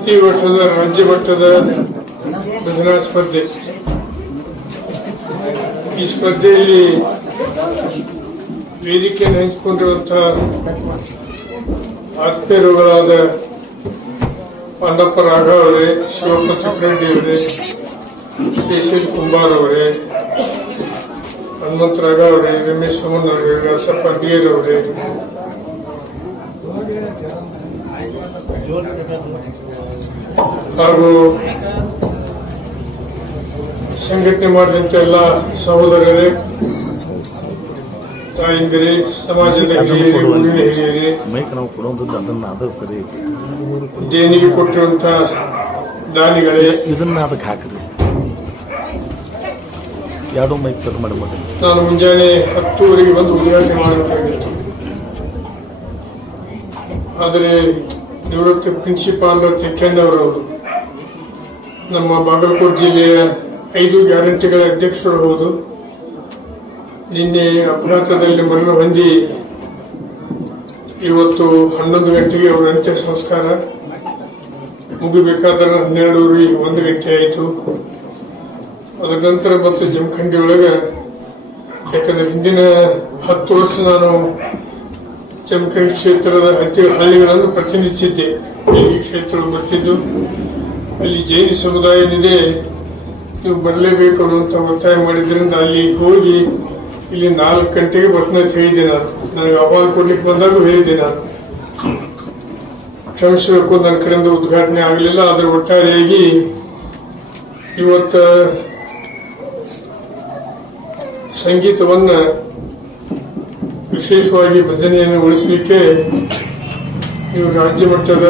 ಪ್ರತಿ ವರ್ಷದ ರಾಜ್ಯ ಮಟ್ಟದ ಭಜನಾ ಸ್ಪರ್ಧೆ. ಈ ಸ್ಪರ್ಧೆಯಲ್ಲಿ ವೇದಿಕೆಯನ್ನು ಹಂಚಿಕೊಂಡಿರುವಂತಹ ಆತ್ಮೀಯರುಗಳಾದ ಪಾಂಡಪ್ಪ ರಾಘವ್ ಅವರೇ, ಶಿವಪ್ಪ ಸಕ್ರೆಡ್ಡಿ ಅವರೇ, ಶೇಷಲ್ ಕುಂಬಾರ್ ಅವರೇ, ಹನುಮಂತ ರಾಘವ್ ಅವರೇ, ರಮೇಶ್ ಸೋಮನ್ ಅವರೇ, ನರಸಪ್ಪ ಡಿಯರ್ ಅವರೇ, ಹಾಗೂ ಸಂಘಟನೆ ಮಾಡಿದಂತ ಎಲ್ಲ ಸಹೋದರರೇ, ತಾಯಿಂದಿರೇ, ಸಮಾಜದ ಹಿರಿಯರೇ, ಊರಿನ ಹಿರಿಯರೇ, ದೇಣಿಗೆ ಕೊಟ್ಟಿರುವಂತಹ ದಾನಿಗಳೇ, ಇದನ್ನ ಅದಕ್ಕೆ ಹಾಕಿರಿ. ಎರಡು ಮೈಕ್ ಚೆಕ್ ಮಾಡಿ. ನಾನು ಮುಂಜಾನೆ 10:00 ಬಂದು ಉದ್ಘಾಟನೆ ಮಾಡಬೇಕಾಗಿತ್ತು. ಆದರೆ ನಿವೃತ್ತ ಪ್ರಿನ್ಸಿಪಾಲ್ ತಿಕ್ಕಣ್ಣವರು ನಮ್ಮ ಬಾಗಲಕೋಟೆ ಜಿಲ್ಲೆಯ 5 ಗ್ಯಾರಂಟಿಗಳ ಅಧ್ಯಕ್ಷರು ಹೌದು. ನಿನ್ನೆ ಅಪಘಾತದಲ್ಲಿ ಮರಣ ಹೊಂದಿ ಇವತ್ತು 11 ಗಂಟೆಗೆ ಅವರ ಅಂತ್ಯ ಸಂಸ್ಕಾರ ಮುಗಿಬೇಕಾದ್ರೆ 12:00 1 ಗಂಟೆ ಆಯಿತು. ಅದರ ನಂತರ ಮತ್ತು ಜಮಖಂಡಿ ಒಳಗೆ, ಯಾಕಂದ್ರೆ ಹಿಂದಿನ 10 ವರ್ಷ ನಾನು ಜಮಖಂಡಿ ಕ್ಷೇತ್ರದ ಹಳ್ಳಿಗಳನ್ನು ಪ್ರತಿನಿಧಿಸಿದ್ದೆ. ಈ ಕ್ಷೇತ್ರ ಬರ್ತಿದ್ದು ಅಲ್ಲಿ ಜೈನ ಸಮುದಾಯ ಏನಿದೆ, ನೀವು ಬರಲೇಬೇಕು ಅನ್ನುವಂತ ಒತ್ತಾಯ ಮಾಡಿದ್ರಿಂದ ಅಲ್ಲಿ ಹೋಗಿ ಇಲ್ಲಿ 4 ಗಂಟೆಗೆ ಬರ್ತೀನಿ ಹೇಳಿದ್ದೆ. ನನಗೆ ಅಹವಾಲು ಕೊಡ್ಲಿಕ್ಕೆ ಬಂದಾಗ ಹೇಳಿದ್ದೆ. ನಾನು ಕ್ಷಮಿಸಬೇಕು, ನನ್ನ ಕಡೆಯಿಂದ ಉದ್ಘಾಟನೆ ಆಗಲಿಲ್ಲ. ಆದರೆ ಒಟ್ಟಾರೆಯಾಗಿ ಇವತ್ತು ಸಂಗೀತವನ್ನ ವಿಶೇಷವಾಗಿ ಭಜನೆಯನ್ನು ಉಳಿಸಲಿಕ್ಕೆ ನೀವು ರಾಜ್ಯ ಮಟ್ಟದ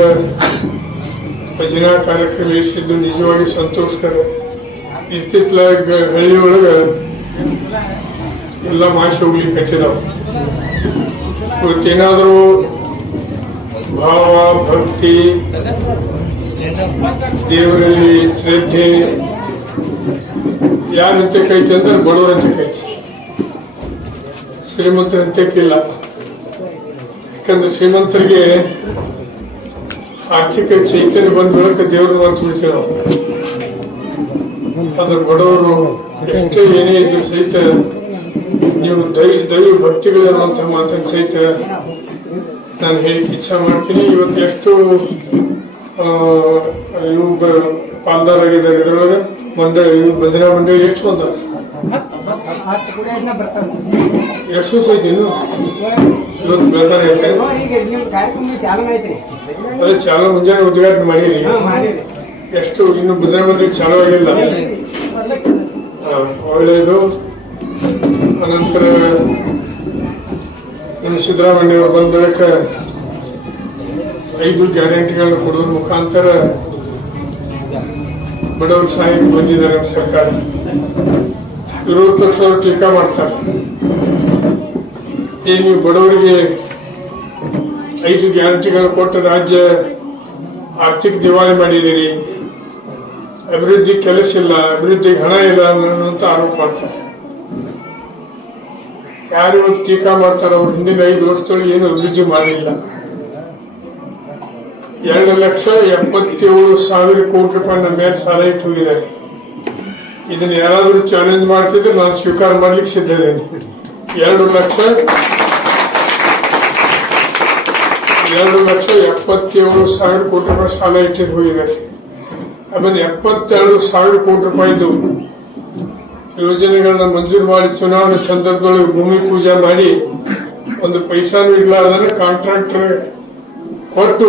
ಭಜನಾ ಕಾರ್ಯಕ್ರಮ ಇರಿಸಿದ್ದು ನಿಜವಾಗಿ ಸಂತೋಷಕರ. ಇತ್ತಿತ್ತಲಾಗ ಹಳ್ಳಿಯೊಳಗೆ ಎಲ್ಲ ಭಾಷೆ ಹೋಗ್ಲಿಕ್ಕೆ ಹಚ್ಚಿದಾವ. ಇವತ್ತೇನಾದರೂ ಭಾವ, ಭಕ್ತಿ, ದೇವರಲ್ಲಿ ಶ್ರದ್ಧೆ ಯಾರಂತೆ ಕೈತಿ ಅಂದ್ರೆ ಬಡವರಂತೆ ಕೈತಿ, ಶ್ರೀಮಂತರಂತಕ್ಕಿಲ್ಲ. ಯಾಕಂದ್ರೆ ಶ್ರೀಮಂತರಿಗೆ ಆರ್ಥಿಕ ಚೈತನ್ಯ ಬಂದ ಬಳಿಕ ದೇವರು ಮಾಡಿಸ್ಬಿಡ್ತೇವೆ ನಾವು. ಅದ್ರ ಬಡವರು ಎಷ್ಟೇ ಏನೇ ಇದ್ರು ಸಹಿತ ನೀವು ದೈವ ಭಕ್ತಿಗಳಿರುವಂತಹ ಮಾತನ್ನು ಸಹಿತ ನಾನು ಹೇಳಿಕ್ಕೆ ಇಚ್ಛಾ ಮಾಡ್ತೀನಿ. ಇವತ್ತು ಎಷ್ಟು ಇವು ಪಾಲ್ದಾರಾಗಿದ್ದಾರೆ ಇದರೊಳಗೆ ಮಂಡಳ, ಇವು ಭಜನಾ ಮಂಡಳಿ ಎಷ್ಟು ಬಂದ, ಎಷ್ಟು ಸಹಿತ ಇನ್ನು ಇವತ್ತು ಬೆಳತಾರೆ. ಅದೇ ಚಾಲ ಮುಂಜಾನೆ ಉದ್ಘಾಟನೆ ಮಾಡಿರಿ. ಎಷ್ಟು ಇನ್ನು ಭಜನಾ ಮಂಡಳಿ ಚಾಲೂ ಆಗಿಲ್ಲ. ಒಳ್ಳೆಯದು. ಅನಂತರ ನಮ್ಮ ಸಿದ್ದರಾಮಯ್ಯ ಅವರು ಬಂದ ಬಳಿಕ 5 ಗ್ಯಾರಂಟಿಗಳನ್ನು ಕೊಡುವ ಮುಖಾಂತರ ಬಡವರ ಸಹಾಯಕ್ಕೆ ಬಂದಿದ್ದಾರೆ ನಮ್ಮ ಸರ್ಕಾರ. ವಿರೋಧ ಪಕ್ಷದವರು ಟೀಕಾ ಮಾಡ್ತಾರೆ, ನೀವು ಬಡವರಿಗೆ 5 ಗ್ಯಾರಂಟಿಗಳನ್ನು ಕೊಟ್ಟು ರಾಜ್ಯ ಆರ್ಥಿಕ ದಿವಾಳಿ ಮಾಡಿದ್ದೀರಿ, ಅಭಿವೃದ್ಧಿ ಕೆಲಸ ಇಲ್ಲ, ಅಭಿವೃದ್ಧಿಗೆ ಹಣ ಇಲ್ಲ ಅನ್ನುವಂತ ಆರೋಪ ಮಾಡ್ತಾರೆ. ಯಾರು ಇವತ್ತು ಟೀಕಾ ಮಾಡ್ತಾರೆ ಅವ್ರು ಹಿಂದಿನ 5 ವರ್ಷದೊಳಗೆ ಏನು ಅಭಿವೃದ್ಧಿ ಮಾಡಲಿಲ್ಲ. 2,77,000 ಕೋಟಿ ರೂಪಾಯಿ ನಮ್ಮ ಮೇಲೆ ಸಾಲ ಇಟ್ಟು ಹೋಗಿದ್ದಾರೆ. ಇದನ್ನ ಯಾರಾದರೂ ಚಾಲೆಂಜ್ ಮಾಡ್ತಿದ್ರೆ ನಾನು ಸ್ವೀಕಾರ ಮಾಡ್ಲಿಕ್ಕೆ ಸಿದ್ಧದೇನೆ. 2,77,000 ಕೋಟಿ ರೂಪಾಯಿ ಸಾಲ ಇಟ್ಟಿದ್ದು ಹೋಗಿದ್ದಾರೆ. ಆಮೇಲೆ 72,000 ಕೋಟಿ ರೂಪಾಯಿದು ಯೋಜನೆಗಳನ್ನ ಮಂಜೂರು ಮಾಡಿ ಚುನಾವಣೆ ಸಂದರ್ಭದೊಳಗೆ ಭೂಮಿ ಪೂಜೆ ಮಾಡಿ ಒಂದು ಪೈಸಾನು ಇರ್ಲಾರ್ದನ್ನ ಕಾಂಟ್ರಾಕ್ಟರ್ ಕೊಟ್ಟು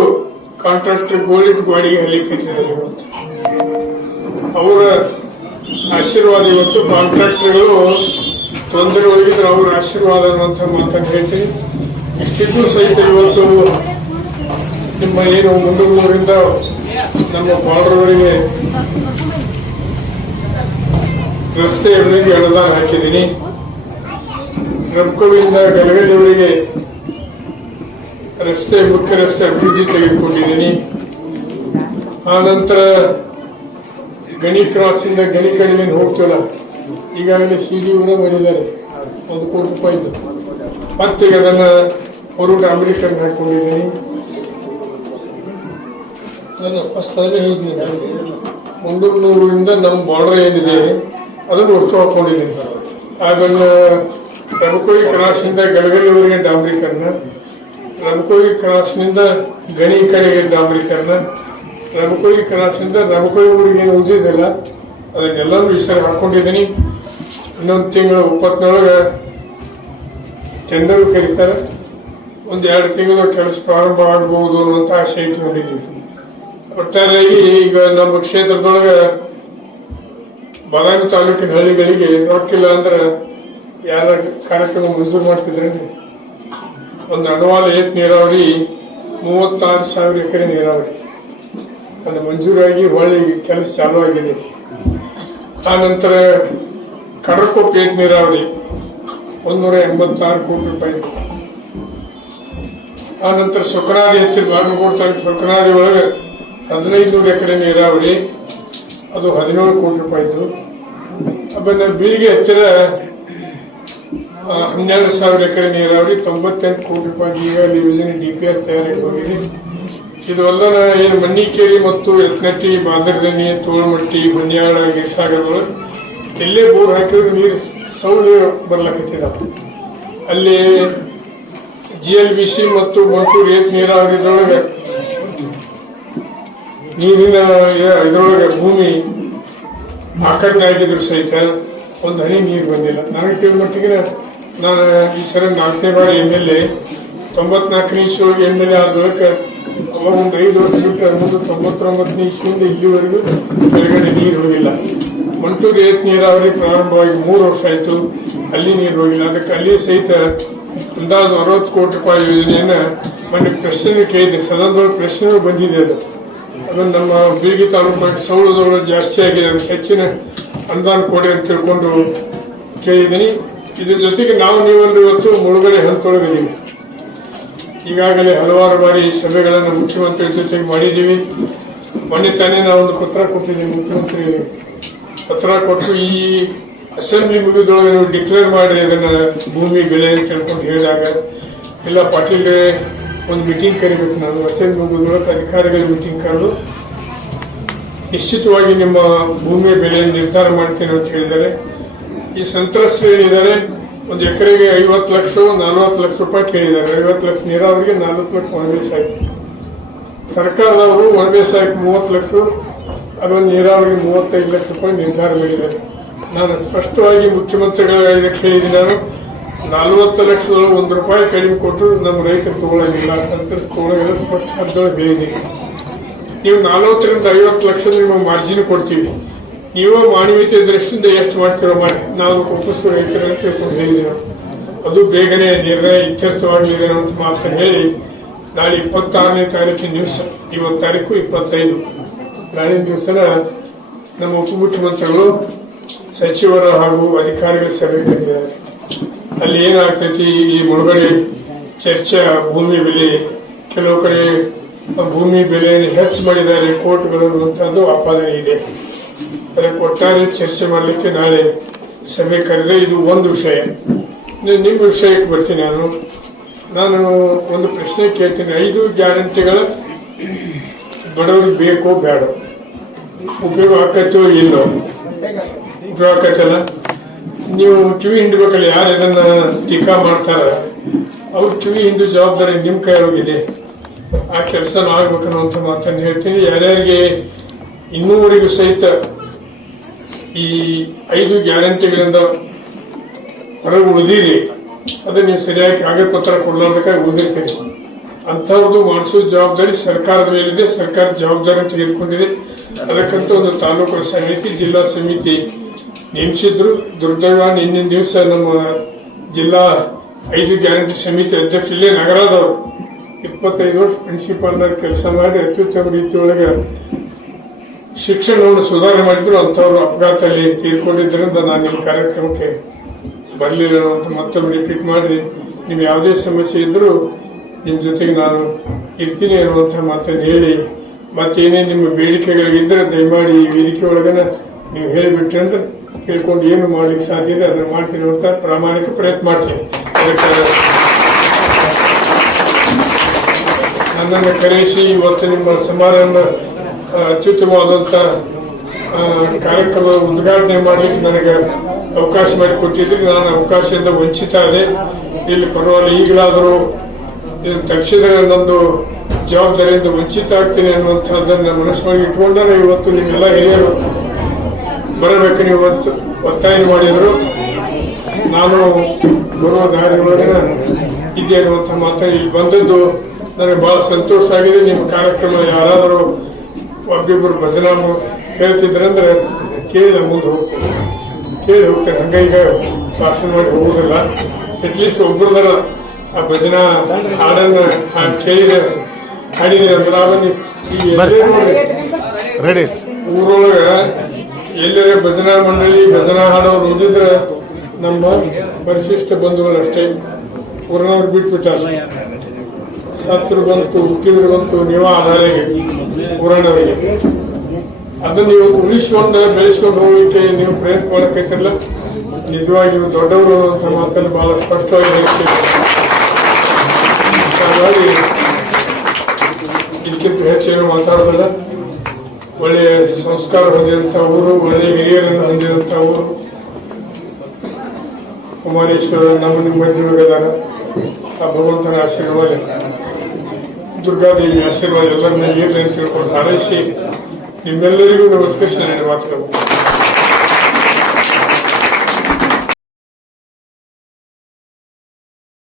ಕಾಂಟ್ರಾಕ್ಟರ್ ಗೋಳಿಗೆ ಬಾಡಿಗೆ ಹಲಿಕಿದ್ದಾರೆ. ಅವರ ಆಶೀರ್ವಾದ ಇವತ್ತು ಕಾಂಟ್ರಾಕ್ಟರ್ಗಳು ತೊಂದರೆ ಒಳಗಿದ್ರೆ ಅವರ ಆಶೀರ್ವಾದ ಅನ್ನುವಂಥ ಮಾತನ್ನು ಹೇಳ್ತೀನಿ. ಇಷ್ಟಿದ್ದು ಸಹಿತ ಇವತ್ತು ನಿಮ್ಮ ಏನು ಮುಂದೂರಿಂದ ನಮ್ಮ ಬಾರ್ಡರ್ವರೆಗೆ ರಸ್ತೆ ಎದುರಿಗೆ ಅನುದಾನ ಹಾಕಿದ್ದೀನಿ. ರಬ್ಕೋವಿಂದ ಗಲಗಲಿಯವರಿಗೆ ರಸ್ತೆ, ಮುಖ್ಯ ರಸ್ತೆ ಅಭಿವೃದ್ಧಿ ತೆಗೆದುಕೊಂಡಿದ್ದೀನಿ. ಆನಂತರ ಗಣಿ ಕ್ರಾಸ್ ಇಂದ ಗಣಿ ಕಡಿಮೆ ಹೋಗ್ತಿಲ್ಲ, ಈಗಾಗಲೇ ಸಿಡಿಯೂರ ಮಾಡಿದ್ದಾರೆ 1 ಕೋಟಿ ರೂಪಾಯಿದು. ಮತ್ತೆ ಅದನ್ನ ಹೊರಟ ಅಮೆರಿಕನ್ ಹಾಕೊಂಡಿದ್ದೀನಿ. ನಾನು ಫಸ್ಟ್ ಅದನ್ನೇ ಹೇಳಿದ್ದೀನಿ. ಮುಂಡೂರಿನಿಂದ ನಮ್ಮ ಬಾರ್ಡರ್ ಏನಿದೆ ಅದನ್ನು ವಸ್ತು ಹಾಕೊಂಡಿದ್ದೀನಿ. ಆಮೇಲೆ ರಮಕೋಯಿ ಕ್ರಾಸ್ನಿಂದ ಗಲಗಲಿವರೆಗೆ ಡಾಂಬರೀಕರಣ, ರಮಕೋಯಿ ಕ್ರಾಸ್ನಿಂದ ಗಣಿ ಕಡೆಗೆ ಡಾಂಬರೀಕರಣ, ರಮಕೋಯಿ ಕ್ರಾಸ್ನಿಂದ ರಮಕೋಯಿ ಊರಿಗೆ ಏನು ಉಳಿದಿದೆಯಲ್ಲ ಅದನ್ನೆಲ್ಲರೂ ಈ ಸರಿ ಹಾಕೊಂಡಿದ್ದೀನಿ. ಇನ್ನೊಂದು ತಿಂಗಳು 20 ಟೆಂಡರ್ ಕರೀತಾರೆ. ಒಂದು 2 ತಿಂಗಳು ಕೆಲಸ ಪ್ರಾರಂಭ ಆಗಬಹುದು ಅನ್ನುವಂತ ಆಶೆ ಇಟ್ಕೊಂಡಿದ್ದೀವಿ. ಒಟ್ಟಾರೆಯಾಗಿ ಈಗ ನಮ್ಮ ಕ್ಷೇತ್ರದೊಳಗೆ ಬಾದಾಮಿ ತಾಲೂಕಿನ ಹಳ್ಳಿಗಳಿಗೆ ರೊಕ್ಕಿಲ್ಲ ಅಂದ್ರೆ ಯಾರ ಕಾರ್ಯಕ್ರಮ ಮಂಜೂರು ಮಾಡ್ತಿದ್ರೆ ಒಂದು ಅಣವಾಲ ಏತ್ ನೀರಾವರಿ 36,000 ಎಕರೆ ನೀರಾವರಿ ಅದು ಮಂಜೂರಾಗಿ ಹೊಳ್ಳಿ ಕೆಲಸ ಚಾಲೂ ಆಗಿದೆ. ಆ ನಂತರ ಕಡರಕೊಪ್ಪ ಏತ್ ನೀರಾವರಿ 186 ಕೋಟಿ ರೂಪಾಯಿ. ಆ ನಂತರ ಸುಕನಾದಿ ಎತ್ತಿರ ಬಾಗಲಕೋಟೆ ತಾಲೂಕು ಸುಕನಾದಿ ಒಳಗೆ 1500 ಎಕರೆ ನೀರಾವರಿ ಅದು 17 ಕೋಟಿ ರೂಪಾಯಿದು. ಆಮೇಲೆ ಬೀಳಿಗೆ ಹತ್ತಿರ 12,000 ಎಕರೆ ನೀರಾವರಿ 98 ಕೋಟಿ ರೂಪಾಯಿ ಈಗಾಗಲೇ ಯೋಜನೆ DPR ತಯಾರಿಗೆ ಹೋಗಿದೆ. ಇದು ಅಲ್ಲ ಏನು ಮಣ್ಣಿಕೇರಿ ಮತ್ತು ಯತ್ನಟ್ಟಿ, ಬಾದರ್ಗನಿ, ತೋಳಮಟ್ಟಿ, ಹೊನ್ಯಾಳ, ಗಿರಿಸಾಗರಗಳು ಎಲ್ಲೇ ಬೋರ್ ಹಾಕಿದ್ರು ನೀರು ಸೌಳು ಬರ್ಲಕತ್ತಿದ್ದಾವೆ. ಅಲ್ಲಿ GLBC ಮತ್ತು ಮಂಟೂರು ಏತ್ ನೀರಾವರಿದೊಳಗೆ ನೀರಿನ ಇದರೊಳಗೆ ಭೂಮಿ ಆಕರ್ಷಣೆ ಆಗಿದ್ರು ಸಹಿತ ಒಂದು ಹನಿ ನೀರು ಬಂದಿಲ್ಲ. ನನಗೆ ತಿಳಿದ ಮಟ್ಟಿಗೆ ನಾನು ಈ ಸರಿ 4ನೇ ಬಾರಿ MLA 94ನೇ ಇಸ್ವಿಯೊಳಗೆ MLA ಆದ ಬಳಿಕ ಅವಾಗ ಒಂದು 5 ವರ್ಷ ಬಿಟ್ಟರೆ ಮುಂದೆ 99ನೇ ಇಸ್ವಿಯಿಂದ ಇಲ್ಲಿವರೆಗೂ ಕೆಳಗಡೆ ನೀರು ಹೋಗಿಲ್ಲ. ಮಂಟೂರು ಏತ್ ನೀರಾವರಿ ಪ್ರಾರಂಭವಾಗಿ 3 ವರ್ಷ ಆಯಿತು, ಅಲ್ಲಿ ನೀರು ಹೋಗಿಲ್ಲ. ಅದಕ್ಕೆ ಅಲ್ಲಿ ಸಹಿತ ಅಂದಾಜು 60 ಕೋಟಿ ರೂಪಾಯಿ ಯೋಜನೆಯನ್ನ ಮೊನ್ನೆ ಪ್ರಶ್ನೆ ಕೇಳಿದೆ, ಸದನದೊಳಗೆ ಪ್ರಶ್ನೆ ಬಂದಿದೆ. ಅದನ್ನು ನಮ್ಮ ಬೀಗಿ ತಾಲೂಕು ಸೌಳದೊಳಗೆ ಜಾಸ್ತಿ ಆಗಿದೆ, ಅದಕ್ಕೆ ಹೆಚ್ಚಿನ ಅನುದಾನ ಕೊಡಿ ಅಂತ ತಿಳ್ಕೊಂಡು ಕೇಳಿದ್ದೀನಿ. ಇದ್ರ ಜೊತೆಗೆ ನೀವೆಲ್ಲರೂ ಇವತ್ತು ಮುಳುಗಡೆ ಹಂತೊಳಗಿದ್ದೀವಿ. ಈಗಾಗಲೇ ಹಲವಾರು ಬಾರಿ ಸಭೆಗಳನ್ನು ಮುಖ್ಯಮಂತ್ರಿ ಜೊತೆಗೆ ಮಾಡಿದ್ದೀವಿ. ಮೊನ್ನೆ ತಾನೇ ನಾವೊಂದು ಪತ್ರ ಕೊಟ್ಟಿದ್ದೀವಿ. ಮುಖ್ಯಮಂತ್ರಿ ಪತ್ರ ಕೊಟ್ಟು ಈ ಅಸೆಂಬ್ಲಿ ಮುಗಿದೊಳಗೆ ನೀವು ಡಿಕ್ಲೇರ್ ಮಾಡಿ ಅದನ್ನ ಭೂಮಿ ಬೆಲೆ ಅಂತ ತಿಳ್ಕೊಂಡು ಹೇಳಿದಾಗ ಇಲ್ಲ ಪಾಟೀಲ್ಗೆ ಒಂದು ಮೀಟಿಂಗ್ ಕರಿಬೇಕು, ನಾನು ಅಸೆಂಬ್ಲಿ ಮುಗಿದೊಳಗೆ ಅಧಿಕಾರಿಗಳ ಮೀಟಿಂಗ್ ಕರೆದು ನಿಶ್ಚಿತವಾಗಿ ನಿಮ್ಮ ಭೂಮಿಯ ಬೆಲೆಯನ್ನು ನಿರ್ಧಾರ ಮಾಡ್ತೀನಿ ಅಂತ ಹೇಳಿದ್ದಾರೆ. ಈ ಸಂತ್ರಸ್ತರು ಏನಿದ್ದಾರೆ ಒಂದು ಎಕರೆಗೆ 50 ಲಕ್ಷ 40 ಲಕ್ಷ ರೂಪಾಯಿ ಕೇಳಿದ್ದಾರೆ. 50 ಲಕ್ಷ ನೀರಾವರಿಗೆ 40 ಲಕ್ಷ ಒಣಬೇಸಾಯ್ತು. ಸರ್ಕಾರದವರು ಒಣಬೇಸಾಯಕ್ಕೆ 30 ಲಕ್ಷ, ಅದೊಂದು ನೀರಾವರಿಗೆ 35 ಲಕ್ಷ ರೂಪಾಯಿ ನಿರ್ಧಾರ ಮಾಡಿದ್ದಾರೆ. ನಾನು ಸ್ಪಷ್ಟವಾಗಿ ಮುಖ್ಯಮಂತ್ರಿಗಳ ಕೇಳಿದ್ದೀನಿ. ನಾನು 40 ಲಕ್ಷದೊಳಗೆ ₹1 ಕಡಿಮೆ ಕೊಟ್ಟು ನಮ್ಮ ರೈತರು ತಗೊಳ್ಳೋದಿಲ್ಲ, ಸಂತ್ರಸ್ತ ತಗೊಳ್ಳೋದಿಲ್ಲ, ಸ್ಪಷ್ಟ ಶಬ್ದೊಳಗೆ ಹೇಳಿದ್ದೀನಿ. ನೀವು 40 ರಿಂದ 50 ಲಕ್ಷದ ನಿಮ್ಮ ಮಾರ್ಜಿನ್ ಕೊಡ್ತೀವಿ, ನೀವು ಮಾನವೀಯತೆ ದೃಷ್ಟಿಯಿಂದ ಎಷ್ಟು ಮಾಡ್ತೀರೋ ಮಾಡಿ, ನಾವು ಕೊಪ್ಪಿಸುವ ರೈತರ ಅಂತ ತಿಳ್ಕೊಂಡು ಹೇಳಿದ್ದೀವಿ. ಅದು ಬೇಗನೆ ನಿರ್ಣಯ ಇತ್ಯರ್ಥವಾಗಲಿದೆ ಅಂತ ಮಾತನ್ನು ಹೇಳಿ ನಾಳೆ 26ನೇ ತಾರೀಕಿನ ದಿವಸ, ಇವತ್ತು ತಾರೀಕು 25, ನಾಳಿನ ದಿವಸನ ನಮ್ಮ ಉಪಮುಖ್ಯಮಂತ್ರಿಗಳು ಸಚಿವರು ಹಾಗೂ ಅಧಿಕಾರಿಗಳ ಸಭೆ ಕರೆದಿದ್ದಾರೆ. ಅಲ್ಲಿ ಏನಾಗ್ತೈತಿ, ಈ ಮುಳುಗಡೆ ಚರ್ಚೆ, ಭೂಮಿ ಬೆಲೆ, ಕೆಲವು ಕಡೆ ಭೂಮಿ ಬೆಲೆಯನ್ನು ಹೆಚ್ಚು ಮಾಡಿದ್ದಾರೆ ಕೋರ್ಟ್ಗಳು ಅನ್ನುವಂಥದ್ದು ಆಪಾದನೆ ಇದೆ. ಅದಕ್ಕೆ ಒಟ್ಟಾರೆ ಚರ್ಚೆ ಮಾಡಲಿಕ್ಕೆ ನಾಳೆ ಸಭೆ ಕರೆದೆ. ಇದು ಒಂದು ವಿಷಯ. ನಿಮ್ಮ ವಿಷಯಕ್ಕೆ ಬರ್ತೀನಿ. ನಾನು ಒಂದು ಪ್ರಶ್ನೆ ಕೇಳ್ತೀನಿ. 5 ಗ್ಯಾರಂಟಿಗಳ ಬಡವರಿಗೆ ಬೇಕೋ ಬೇಡ, ಉಪಯೋಗ ಆಕತ್ತೋ ಇಲ್ಲೋ? ಉಪಯೋಗ ಆಕತ್ತಲ್ಲ. ನೀವು ಕಿವಿ ಹಿಂಡಬೇಕಲ್ಲ. ಯಾರು ಇದನ್ನ ಟೀಕಾ ಮಾಡ್ತಾರ ಅವ್ರ ಕಿವಿ ಹಿಂಡು ಜವಾಬ್ದಾರಿ ನಿಮ್ಮ ಕೈಯೊಳಗಿದೆ. ಆ ಕೆಲಸ ಆಗ್ಬೇಕನ್ನುವಂಥ ಮಾತನ್ನು ಹೇಳ್ತೀನಿ. ಯಾರ್ಯಾರಿಗೆ ಇನ್ನೂವರೆಗೂ ಸಹಿತ ಈ 5 ಗ್ಯಾರಂಟಿಗಳಿಂದ ಹೊರಗೆ ಉಳಿದಿರಿ, ಅದನ್ನ ನೀವು ಸರಿಯಾಗಿ ಕಾಗದ ಪತ್ರ ಕೊಡಲಾರ್ದಕ್ಕಾಗಿ ಉಳಿದಿರ್ತೀರಿ. ಅಂಥವ್ರದ್ದು ಮಾಡಿಸೋ ಜವಾಬ್ದಾರಿ ಸರ್ಕಾರದ ಮೇಲಿದೆ. ಸರ್ಕಾರ ಜವಾಬ್ದಾರಿ ತೆಗೆದುಕೊಂಡಿದೆ. ಅದಕ್ಕಂತ ಒಂದು ತಾಲೂಕು ಸಮಿತಿ, ಜಿಲ್ಲಾ ಸಮಿತಿ ನೇಮಿಸಿದ್ರು. ದುರ್ದೈವ ನಿನ್ನಿನ ದಿವಸ ನಮ್ಮ ಜಿಲ್ಲಾ 5 ಗ್ಯಾರಂಟಿ ಸಮಿತಿ ಅಧ್ಯಕ್ಷ ಇಲ್ಲೇ ನಗರದವರು 25 ವರ್ಷ ಪ್ರಿನ್ಸಿಪಾಲ್ನಾಗ ಕೆಲಸ ಮಾಡಿ ಅತ್ಯುತ್ತಮ ರೀತಿಯೊಳಗೆ ಶಿಕ್ಷಣವನ್ನು ಸುಧಾರಣೆ ಮಾಡಿದ್ರು. ಅಂಥವ್ರು ಅಪಘಾತದಲ್ಲಿ ತೀರ್ಕೊಂಡಿದ್ದರಿಂದ ನಾನು ನಿಮ್ಮ ಕಾರ್ಯಕ್ರಮಕ್ಕೆ ಬರಲಿಲ್ಲ ಅಂತ ಮತ್ತೊಮ್ಮೆ ರಿಪೀಟ್ ಮಾಡಿ, ನಿಮ್ಗೆ ಯಾವುದೇ ಸಮಸ್ಯೆ ಇದ್ರೂ ನಿಮ್ಮ ಜೊತೆಗೆ ನಾನು ಇರ್ತೀನಿ ಅನ್ನುವಂಥ ಮಾತನ್ನು ಹೇಳಿ, ಮತ್ತೇನೇ ನಿಮ್ಮ ಬೇಡಿಕೆಗಳಿದ್ದರೆ ದಯಮಾಡಿ ಈ ವೇದಿಕೆ ಒಳಗನ ನೀವು ಹೇಳಿಬಿಟ್ರಿ ಅಂದ್ರೆ ಕೇಳ್ಕೊಂಡು ಏನು ಮಾಡ್ಲಿಕ್ಕೆ ಸಾಧ್ಯ ಇದೆ ಅದನ್ನು ಮಾಡ್ತೀನಿ ಅಂತ ಪ್ರಾಮಾಣಿಕ ಪ್ರಯತ್ನ ಮಾಡ್ತೀನಿ. ಅದಕ್ಕೆ ನನ್ನನ್ನು ಕರೆಸಿ ಇವತ್ತು ನಿಮ್ಮ ಸಮಾರಂಭ ಅತ್ಯುತ್ತಮವಾದಂಥ ಕಾರ್ಯಕ್ರಮದ ಉದ್ಘಾಟನೆ ಮಾಡಲಿಕ್ಕೆ ನನಗೆ ಅವಕಾಶ ಮಾಡಿಕೊಟ್ಟಿದ್ರೆ ನಾನು ಅವಕಾಶದಿಂದ ವಂಚಿತ ಆದೆ. ಇಲ್ಲಿ ಪರವಾಗಿ ಈಗಲಾದರೂ ಇದನ್ನು ತಕ್ಷಣ ನಂದು ಜವಾಬ್ದಾರಿಯಿಂದ ವಂಚಿತ ಆಗ್ತೀನಿ ಅನ್ನುವಂಥದ್ದನ್ನು ಮನಸ್ಸಿನಲ್ಲಿ ಇಟ್ಕೊಂಡಾಗ ಇವತ್ತು ನಿಮ್ಮೆಲ್ಲ ಹಿರಿಯರು ಬರಬೇಕು ನೀವು ಒತ್ತಾಯ ಮಾಡಿದರು. ನಾನು ಬರುವ ದಾರಿಯೊಳಗೆ ಇದೆ ಅನ್ನುವಂಥ ಮಾತಾಡಿ ಇಲ್ಲಿ ಬಂದದ್ದು ನನಗೆ ಬಹಳ ಸಂತೋಷ ಆಗಿದೆ. ನಿಮ್ಮ ಕಾರ್ಯಕ್ರಮ ಯಾರಾದರೂ ಒಬ್ಬಿಬ್ಬರು ಭಜನಾ ಹೇಳ್ತಿದ್ರಂದ್ರೆ ಕೇಳಿ ಮುಂದೆ ಹೋಗ್ತೇನೆ, ಕೇಳಿ ಹೋಗ್ತೇನೆ. ಹಂಗೀಗ ಭಾಷಣ ಮಾಡಿ ಹೋಗುದಿಲ್ಲ. ಅಟ್ಲೀಸ್ಟ್ ಒಬ್ಬರದರ ಆ ಭಜನಾ ಹಾಡನ್ನ ಕೇಳಿದ ಹಾಡಿದೆ ಅಂದ್ರೆ ಅದನ್ನು ರೆಡಿ ಊರೊಳಗ ಎಲ್ಲರ ಭಜನಾ ಮಂಡಳಿ ಭಜನಾ ಹಾಡೋರು ಓದಿದ್ರೆ ನಮ್ಮ ಪರಿಶಿಷ್ಟ ಬಂಧುಗಳಷ್ಟೇ. ಊರಿನವ್ರು ಬಿಟ್ಬಿಟ್ಟಾರ. ಸತ್ರು ಬಂತು, ಹುಟ್ಟಿದ್ರು ಬಂತು, ನೀವ ಆಧಾರಿಗೆ ಊರಣ್ಣವರಿಗೆ. ಅದನ್ನ ನೀವು ಉಳಿಸಿಕೊಂಡು ಬೆಳೆಸ್ಕೊಂಡು ಹೋಗ್ಲಿಕ್ಕೆ ನೀವು ಪ್ರಯತ್ನ ಮಾಡಬೇಕಲ್ಲ. ನಿಜವಾಗಿ ನೀವು ದೊಡ್ಡವರು ಅಂತ ಮಾತನ್ನು ಬಹಳ ಸ್ಪಷ್ಟವಾಗಿ ಹೇಳ್ತೀವಿ. ಹಾಗಾಗಿ ಇದಕ್ಕಿಂತ ಹೆಚ್ಚೇನು ಮಾತಾಡೋದಿಲ್ಲ. ಒಳ್ಳೆಯ ಸಂಸ್ಕಾರ ಹೊಂದಿದಂಥ ಊರು, ಒಳ್ಳೆಯ ಹಿರಿಯರನ್ನು ಹೊಂದಿದಂಥ ಊರು. ಕುಮಾರೇಶ್ವರ ನಮ್ಮ ನಿಮ್ಮ ಮಧ್ಯದಾಗ ಆ ಭಗವಂತನ ಆಶೀರ್ವಾದ, ದುರ್ಗಾದೇವಿ ಆಶೀರ್ವಾದ ಎಲ್ಲರನ್ನ ಇರಲಿ ಅಂತ ತಿಳ್ಕೊಂಡು ಹಾರೈಸಿ ನಿಮ್ಮೆಲ್ಲರಿಗೂ ನಮಸ್ಕರಿಸಿ ನನ್ನ ಮಾತುಗಳು.